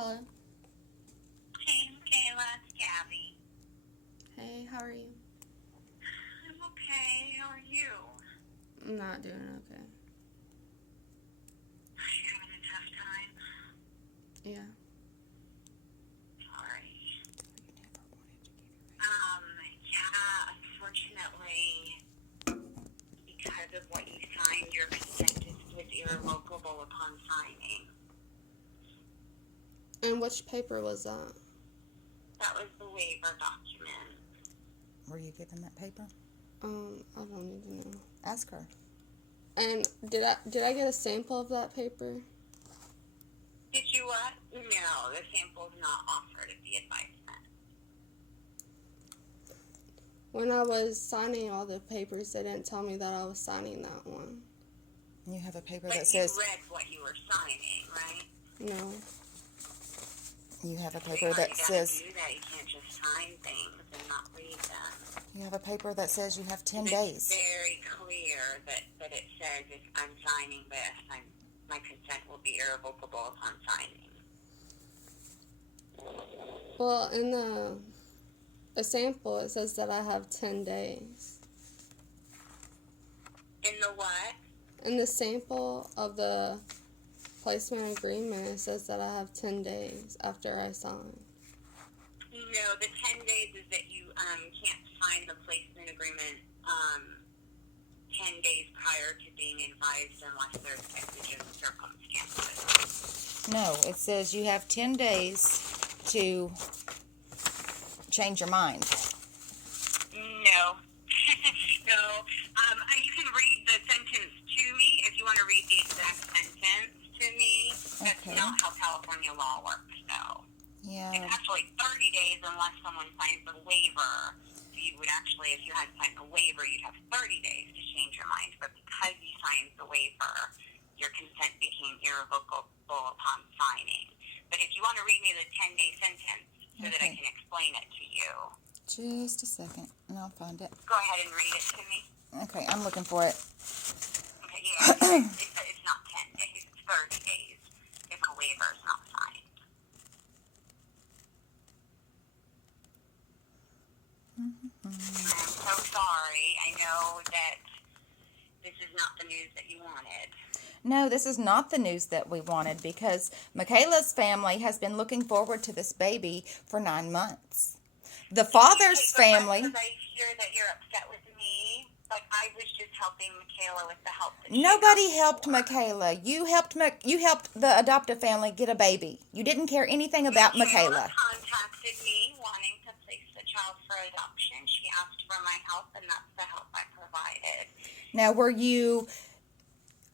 Hello. Hey, Michaela, it's Gabby. Hey, how are you? I'm okay. How are you? I'm not doing okay. Are you having a tough time? Yeah. Sorry. Yeah, unfortunately, because of what you signed, your consent was irrevocable upon signing. And which paper was that? That was the waiver document. Were you given that paper? I don't even know. Ask her. And did I get a sample of that paper? Did you what? No, the sample's not offered at the advisement. When I was signing all the papers, they didn't tell me that I was signing that one. You have a paper But that says... you read what you were signing, right? No. You have a paper that says... You can't just sign things and not read them. You have a paper that says you have 10 It's days. very clear that it says if I'm signing this, my consent will be irrevocable upon signing. Well, in the sample, it says that I have 10 days. In the what? In the sample of the placement agreement, it says that I have 10 days after I sign. No, the 10 days is that you can't sign the placement agreement 10 days prior to being advised unless there's exigent circumstances. No, it says you have 10 days to change your mind. No. No. You can read the sentence to me if you want to read the exact sentence to me. That's Okay. not how California law works, though. Yeah. It's actually 30 days unless someone signs a waiver. So you would actually, if you had signed a waiver, you'd have 30 days to change your mind. But because you signed the waiver, your consent became irrevocable upon signing. But if you want to read me the 10-day sentence so that I Okay. can explain it to you. Just a second, and I'll find it. Go ahead and read it to me. Okay, I'm looking for it. Okay, yeah, it's not 10 days. It's 30 days if a waiver is not signed. I'm so sorry. I know that this is not the news that you wanted. No, this is not the news that we wanted because Michaela's family has been looking forward to this baby for 9 months. The father's family... Because I hear that you're upset with me, but I was just helping Michaela with the help that Nobody helped Michaela. You helped the adoptive family get a baby. You didn't care anything about Michaela. Contacted me wanting to place the child for adoption. She asked for my help, and that's the help I provided. Now, were you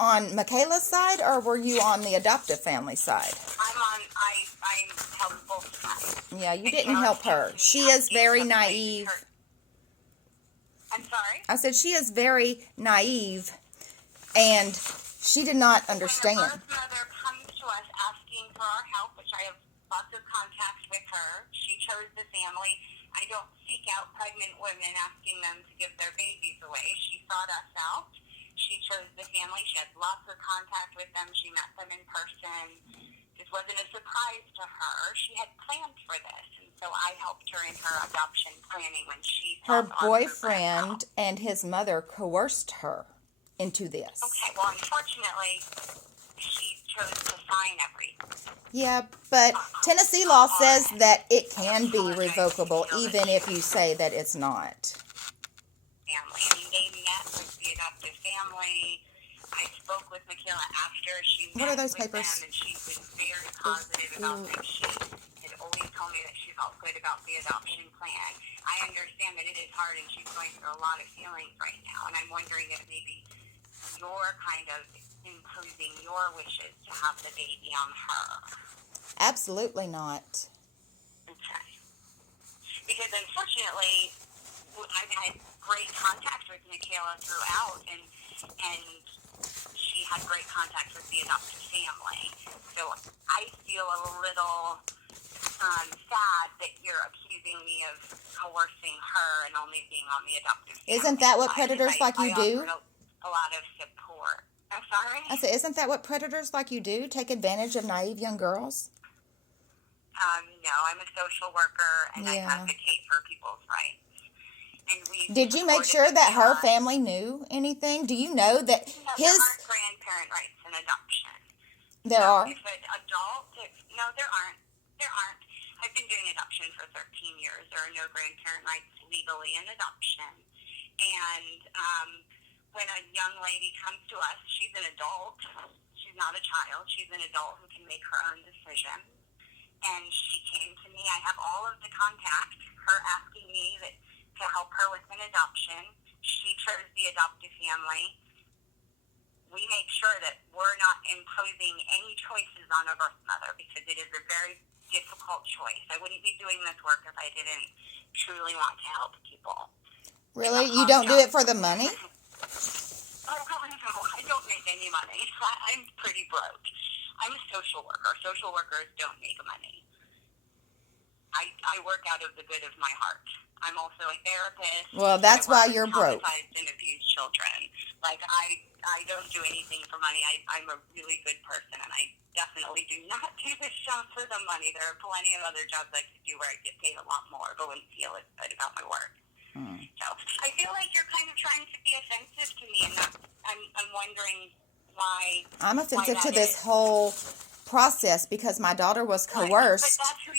on Michaela's side or were you on the adoptive family side? I helped both sides. Yeah, you didn't help her. She is very naive. I'm sorry? I said she is very naive and she did not understand. When a birth mother comes to us asking for our help, which I have lots of contacts with her, she chose the family. I don't seek out pregnant women asking them to give their babies away. She sought us out. She chose the family. She had lots of contact with them. She met them in person. This wasn't a surprise to her. She had planned for this, and so I helped her in her adoption planning when she Her thought our program boyfriend and his mother coerced her into this. Okay, well, unfortunately, she chose to sign everything. Yeah, but Tennessee law says that it can be revocable even if you say that it's not. Family. I mean, they met with the adoptive family. I spoke with Michaela after she What are met those with papers? them, and she was very positive about them. She had always told me that she felt good about the adoption plan. I understand that it is hard, and she's going through a lot of feelings right now, and I'm wondering if maybe you're kind of imposing your wishes to have the baby on her. Absolutely not. Okay. Because unfortunately, I've had great contact with Michaela throughout, and she had great contact with the adoptive family. So I feel a little sad that you're accusing me of coercing her and only being on the adoptive family. Isn't that what predators like you do? A lot of support. I'm sorry? I said, isn't that what predators like you do? Take advantage of naive young girls? No, I'm a social worker, and I Yeah. advocate for people's rights. And we Did you make sure that her family knew anything? Do you know that No, there his... aren't grandparent rights in adoption. There So are? if an adult, no, there aren't. There aren't. I've been doing adoption for 13 years. There are no grandparent rights legally in adoption. And when a young lady comes to us, she's an adult. She's not a child. She's an adult who can make her own decisions. And she came to me. I have all of the contact, her asking me to help her with an adoption. She chose the adoptive family. We make sure that we're not imposing any choices on a birth mother because it is a very difficult choice. I wouldn't be doing this work if I didn't truly want to help people. Really? You don't do it for the money? Oh, God, no. I don't make any money. I'm pretty broke. I'm a social worker. Social workers don't make money. I work out of the good of my heart. I'm also a therapist. Well, that's why you're broke. Traumatized and abused children. Like, I don't do anything for money. I'm a really good person, and I definitely do not do this job for the money. There are plenty of other jobs I could do where I get paid a lot more, but wouldn't feel as good about my work. So I feel like you're kind of trying to be offensive to me, and I'm wondering why. I'm offensive to this whole process because my daughter was coerced. But that's who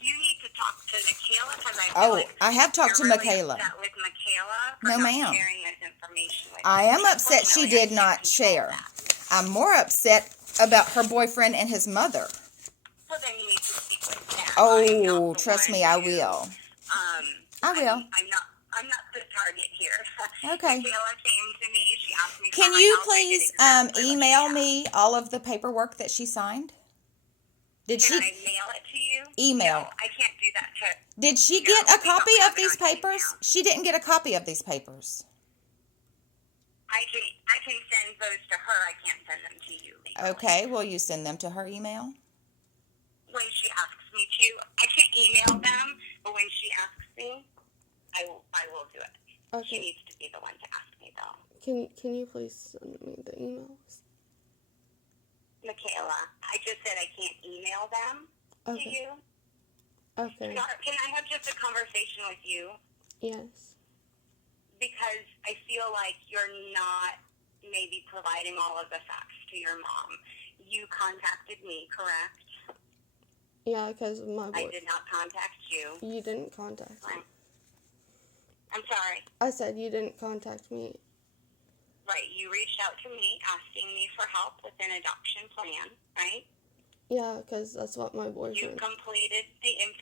you need to talk to Michaela, because I feel like I have talked to really Michaela. upset with Michaela for No, not ma'am. sharing this information with I am upset she did not share. I'm more upset about her boyfriend and his mother. Well, then you need to speak with them. Oh, trust me, I will. I will. I'm not the target here. Okay. Michaela came to me. She asked me Can for my you help. I did please exactly what she email asked. me all of the paperwork that she signed? Can I mail it to you? Email. No, I can't do that to... Did she No, get a we don't copy have of it these on papers? email. She didn't get a copy of these papers. I can send those to her. I can't send them to you. Legally. Okay, will you send them to her email? When she asks me to, I can't email them, but when she asks me, I will do it. Okay. She needs to be the one to ask me, though. Can you please send me the emails? Michaela, I just said I can't email them to you. Okay. Can I have just a conversation with you? Yes. Because I feel like you're not maybe providing all of the facts to your mom. You contacted me, correct? Yeah, because of my I voice. did not contact you. You didn't contact me. I'm sorry. I said you didn't contact me. Right, you reached out to me asking me for help with an adoption plan, right? Yeah, because that's what my You boyfriend... completed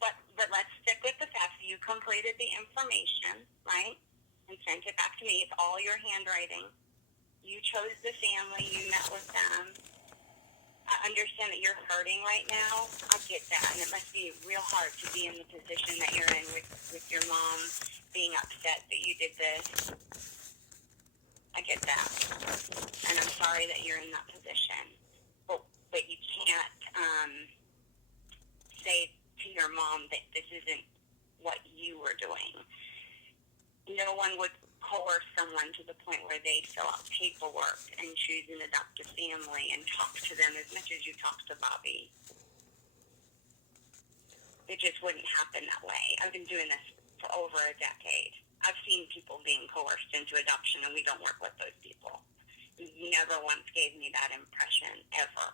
but let's stick with the facts. You completed the information, right? And sent it back to me. It's all your handwriting. You chose the family. You met with them. I understand that you're hurting right now. I get that. And it must be real hard to be in the position that you're in with your mom being upset that you did this. I get that. And I'm sorry that you're in that position. But you can't say to your mom that this isn't what you were doing. No one would coerce someone to the point where they fill out paperwork and choose an adoptive family and talk to them as much as you talk to Bobby. It just wouldn't happen that way. I've been doing this for over a decade. I've seen people being coerced into adoption, and we don't work with those people. You never once gave me that impression, ever.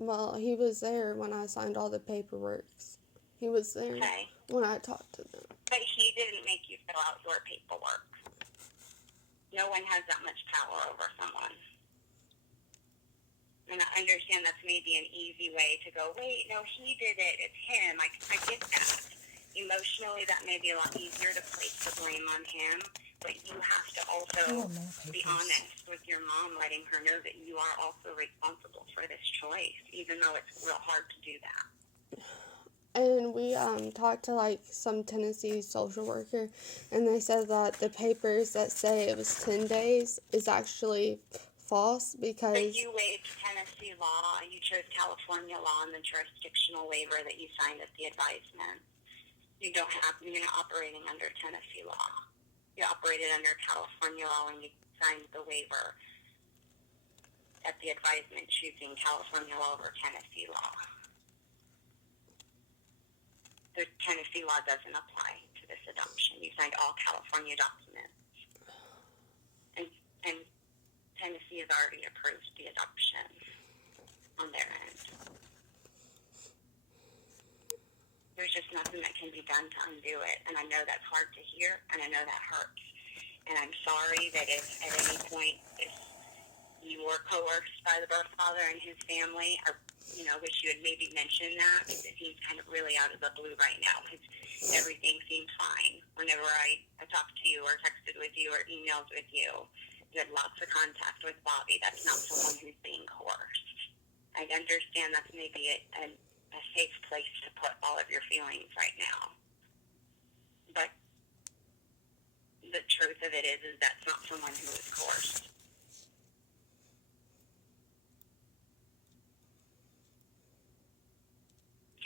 Well, he was there when I signed all the paperwork. He was there when I talked to them. But he didn't make you fill out your paperwork. No one has that much power over someone. And I understand that's maybe an easy way to go, wait, no, he did it. It's him. I get that. Emotionally, that may be a lot easier to place the blame on him. But you have to also be honest with your mom, letting her know that you are also responsible for this choice, even though it's real hard to do that. And we talked to some Tennessee social worker, and they said that the papers that say it was 10 days is actually false because... But you waived Tennessee law. You chose California law and the jurisdictional waiver that you signed at the advisement. You're not operating under Tennessee law. You operated under California law when you signed the waiver at the advisement, choosing California law over Tennessee law. the Tennessee law doesn't apply to this adoption. You signed all California documents. And Tennessee has already approved the adoption on their end. There's just nothing that can be done to undo it. And I know that's hard to hear, and I know that hurts. And I'm sorry that if at any point if you were coerced by the birth father and his family, I wish you had maybe mentioned that. It seems kind of really out of the blue right now because everything seems fine. Whenever I talked to you or texted with you or emailed with you, you had lots of contact with Bobby. That's not someone who's being coerced. I understand that's maybe a safe place to put all of your feelings right now. But the truth of it is that's not someone who is coerced.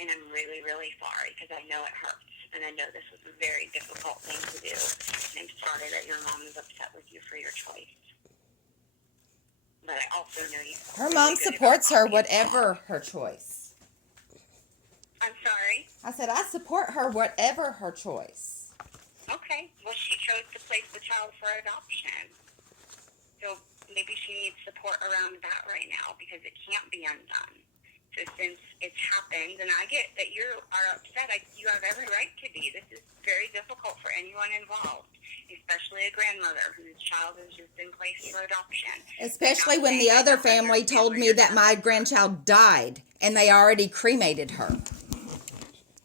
And I'm really, really sorry because I know it hurts. And I know this was a very difficult thing to do. And I'm sorry that your mom is upset with you for your choice. But I also know you. Her mom supports her whatever her choice. I'm sorry? I said, I support her whatever her choice. Okay. Well, she chose to place the child for adoption. So maybe she needs support around that right now because it can't be undone. So since it's happened, and I get that you are upset, you have every right to be. This is very difficult for anyone involved, especially a grandmother whose child has just been placed for adoption. Especially when the other family told me that my grandchild died and they already cremated her.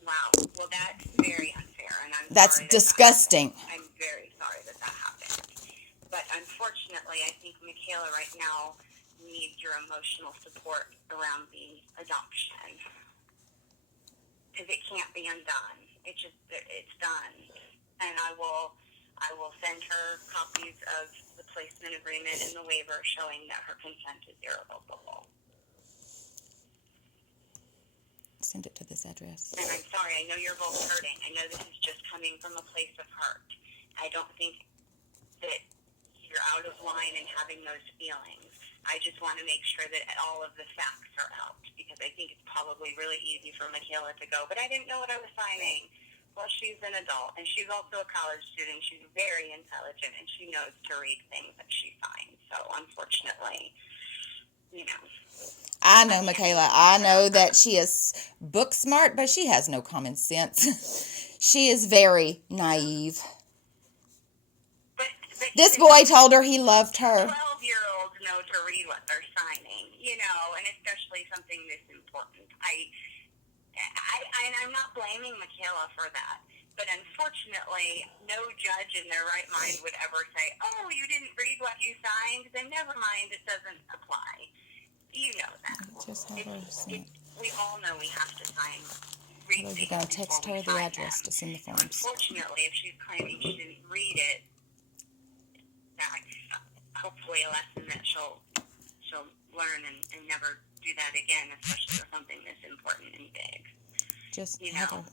Wow. Well, that's very unfair, and That's disgusting. I'm very sorry that happened. But unfortunately, I think Michaela right now needs your emotional support around the adoption because it can't be undone. It's done, and I will send her copies of the placement agreement and the waiver showing that her consent is irrevocable. Send it to this address. And I'm sorry, I know you're both hurting. I know this is just coming from a place of hurt. I don't think that you're out of line in having those feelings. I just want to make sure that all of the facts are out because I think it's probably really easy for Michaela to go, but I didn't know what I was signing. Well, she's an adult, and she's also a college student. She's very intelligent, and she knows to read things that she signs. So, unfortunately, I know, Michaela. I know that she is book smart, but she has no common sense. She is very naive. But this boy told her he loved her. 12-year-olds know to read what they're signing, and especially something this important. And I'm not blaming Michaela for that. But unfortunately, no judge in their right mind would ever say, oh, you didn't read what you signed, then never mind, it doesn't apply. You know that. Just have her send. We all know we have to read things. You're going to text her the address to send the forms. Unfortunately, if she's claiming she didn't read it, that's hopefully a lesson that she'll learn and never do that again, especially for something this important and big. Just have her.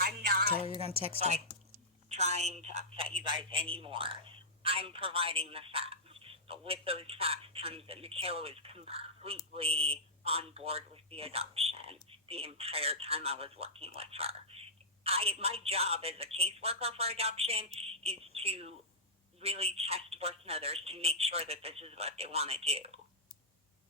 I'm not tell her you're going to text her. Trying to upset you guys anymore. I'm providing the facts. But with those facts comes that Michaela was completely on board with the adoption the entire time I was working with her. My job as a caseworker for adoption is to really test birth mothers to make sure that this is what they want to do.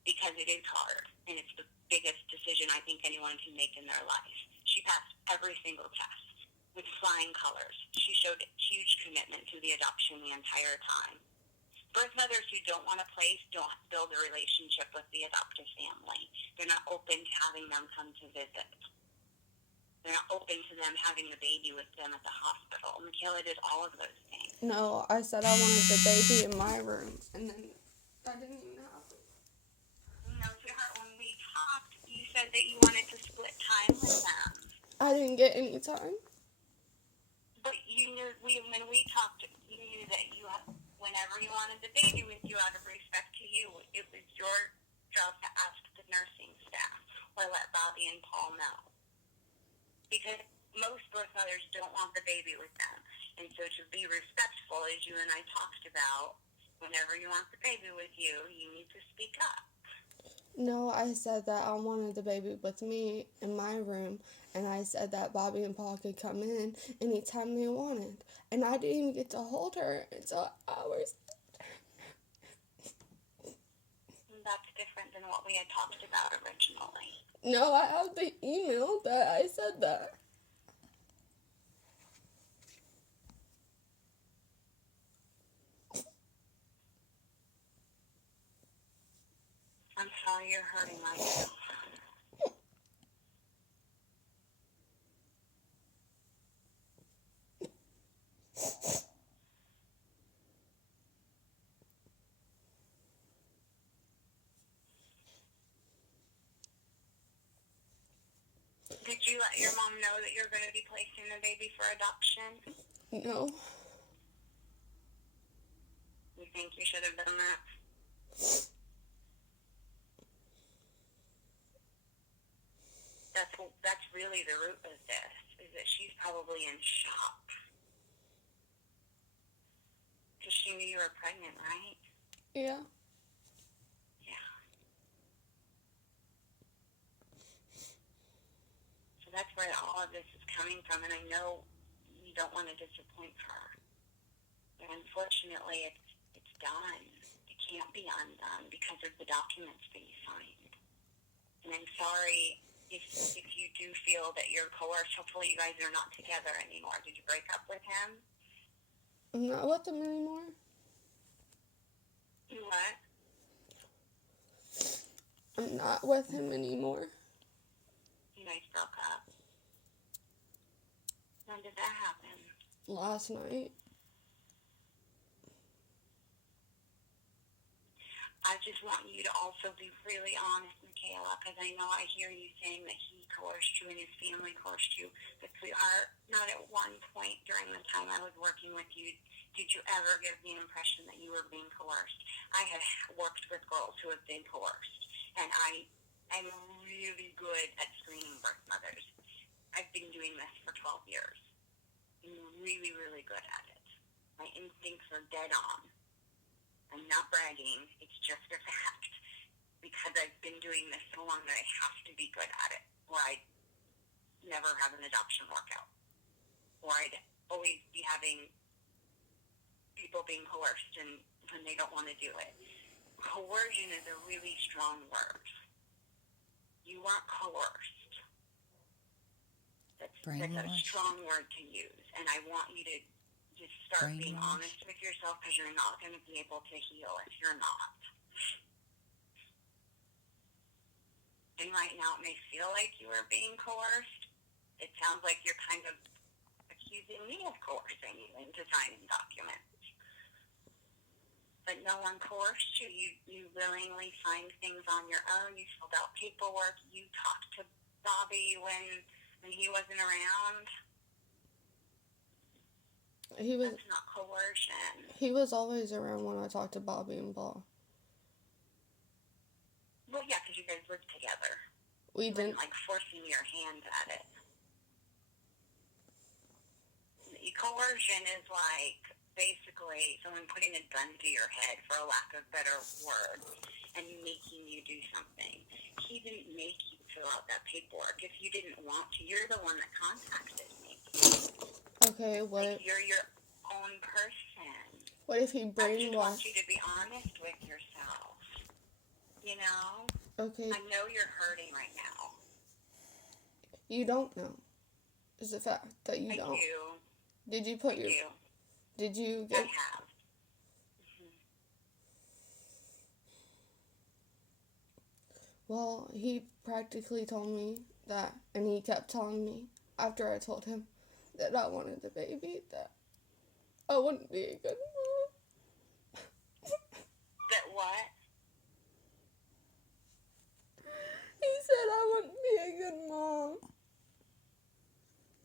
Because it is hard, and it's the biggest decision I think anyone can make in their life. She passed every single test with flying colors. She showed huge commitment to the adoption the entire time. Birth mothers who don't want a place don't build a relationship with the adoptive family. They're not open to having them come to visit. They're not open to them having the baby with them at the hospital. Michaela did all of those things. No, I said I wanted the baby in my room, and then that didn't even happen. No, sweetheart, when we talked, you said that you wanted to split time with them. I didn't get any time. But you knew, when we talked, you knew that whenever you wanted the baby with you, out of respect to you, it was your job to ask the nursing staff or let Bobby and Paul know. Because most birth mothers don't want the baby with them. And so to be respectful, as you and I talked about, whenever you want the baby with you, you need to speak up. No, I said that I wanted the baby with me in my room, and I said that Bobby and Paul could come in anytime they wanted. And I didn't even get to hold her until hours. That's different than what we had talked about originally. No, I have the email that I said that. I'm sorry you're hurting right now. Did you let your mom know that you're going to be placing the baby for adoption? No. You think you should have done that? That's really the root of this, is that she's probably in shock. Because she knew you were pregnant, right? Yeah. Yeah. So that's where all of this is coming from, and I know you don't want to disappoint her. But unfortunately, it's done. It can't be undone because of the documents that you signed. And I'm sorry if you do feel that you're coerced. Hopefully you guys are not together anymore. Did you break up with him? I'm not with him anymore. What? I'm not with him anymore. You guys broke up. When did that happen? Last night. I just want you to also be really honest, Michaela, because I know I hear you saying that he coerced you and his family coerced you. But sweetheart, not at one point during the time I was working with you did you ever give the impression that you were being coerced. I have worked with girls who have been coerced, and I'm really good at screening birth mothers. I've been doing this for 12 years. I'm really, really good at it. My instincts are dead on. I'm not bragging. It's just a fact. Because I've been doing this so long that I have to be good at it, or I'd never have an adoption workout. Or I'd always be having people being coerced and when they don't want to do it. Coercion is a really strong word. You weren't coerced. That's a strong word to use. And I want you to just start being honest with yourself, because you're not going to be able to heal if you're not. And right now it may feel like you are being coerced. It sounds like you're kind of accusing me of coercing you into signing documents. But no one coerced you. You willingly signed things on your own. You filled out paperwork. You talked to Bobby when he wasn't around. That's not coercion. He was always around when I talked to Bobby and Paul. Well, yeah, because you guys lived together. We didn't. Like forcing your hand at it. Coercion is like basically someone putting a gun to your head, for a lack of better word, and making you do something. He didn't make you fill out that paperwork. If you didn't want to, you're the one that contacted me. Okay, what like you're your own person. What if he brainwashed? I just want you to be honest with yourself. You know? Okay. I know you're hurting right now. You don't know. It's a fact that you don't. I do. Did you put your... do. Did you get... I have. Well, he practically told me that, and he kept telling me, after I told him that I wanted the baby, that I wouldn't be a good mom. That what? He said I wouldn't be a good mom.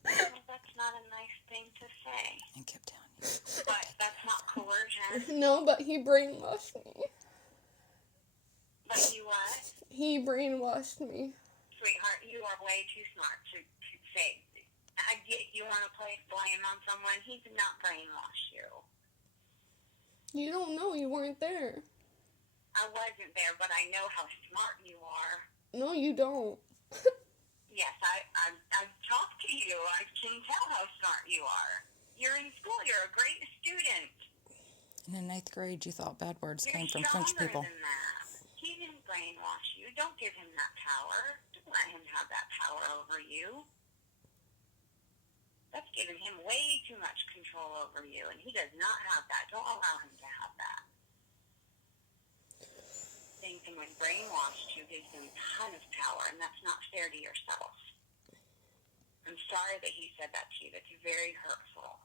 Well, that's not a nice thing to say. And kept telling you. But that's not coercion. No, but he brainwashed me. But you what? He brainwashed me. Sweetheart, you are way too smart to say. I get you want to place blame on someone. He did not brainwash you. You don't know. You weren't there. I wasn't there, but I know how smart you are. No, you don't. Yes, I've talked to you. I can tell how smart you are. You're in school. You're a great student. And in 8th grade, you thought bad words You're came from French stronger people. than that. He didn't brainwash you. Don't give him that power. Don't let him have that power over you. That's giving him way too much control over you, and he does not have that. Don't allow him to have that. Saying someone brainwashed you gives them a ton of power, and that's not fair to yourself. I'm sorry that he said that to you. That's very hurtful.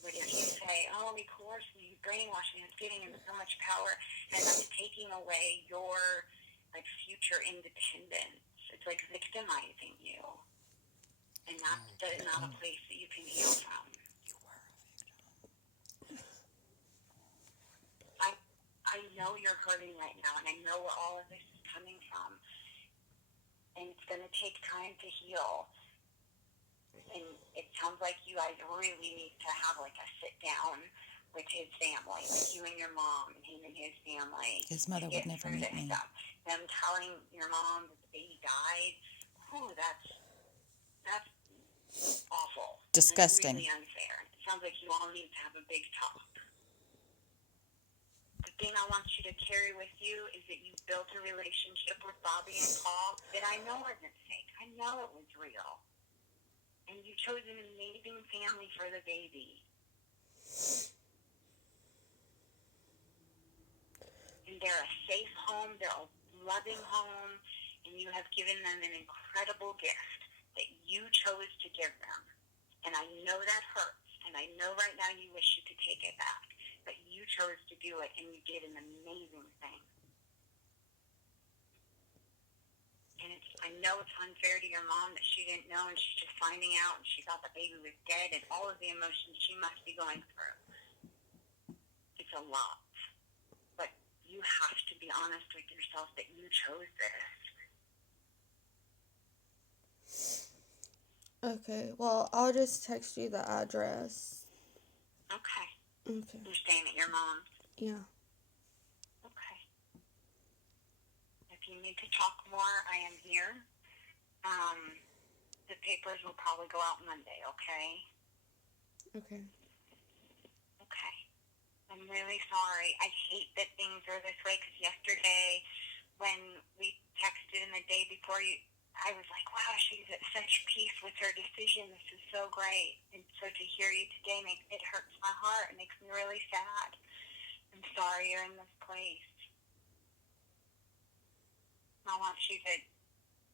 But if you say, oh, he coerced me, he's brainwashing, it's giving him so much power, and that's taking away your future independence. It's like victimizing you. And that's not a place that you can heal from. I know you're hurting right now, and I know where all of this is coming from. And it's going to take time to heal. And it sounds like you guys really need to have a sit down with his family, like you and your mom and him and his family. His mother would never meet me. Stuff. Them telling your mom that the baby died. Ooh, that's awful. Disgusting. It's really unfair. It sounds like you all need to have a big talk. The thing I want you to carry with you is that you built a relationship with Bobby and Paul that I know wasn't fake. I know it was real. And you chose an amazing family for the baby. And they're a safe home, they're a loving home, and you have given them an incredible gift that you chose to give them. And I know that hurts, and I know right now you wish you could take it back, but you chose to do it, and you did an amazing thing. And I know it's unfair to your mom that she didn't know, and she's just finding out, and she thought the baby was dead, and all of the emotions she must be going through. It's a lot. But you have to be honest with yourself that you chose this. Okay, well, I'll just text you the address. Okay. Okay. You're staying at your mom's? Yeah. Okay. If you need to talk more, I am here. The papers will probably go out Monday, okay? Okay. Okay. I'm really sorry. I hate that things are this way, because yesterday when we texted and the day before, I was like, wow, she's at such peace with her decision. This is so great. And so to hear you today, it hurts my heart. It makes me really sad. I'm sorry you're in this place.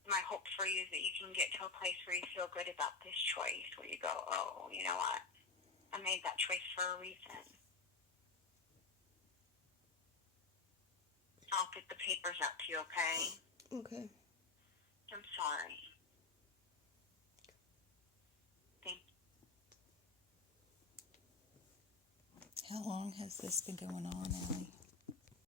My hope for you is that you can get to a place where you feel good about this choice, where you go, oh, you know what? I made that choice for a reason. I'll get the papers out to you, okay? Okay. I'm sorry. Thank you. How long has this been going on, Allie?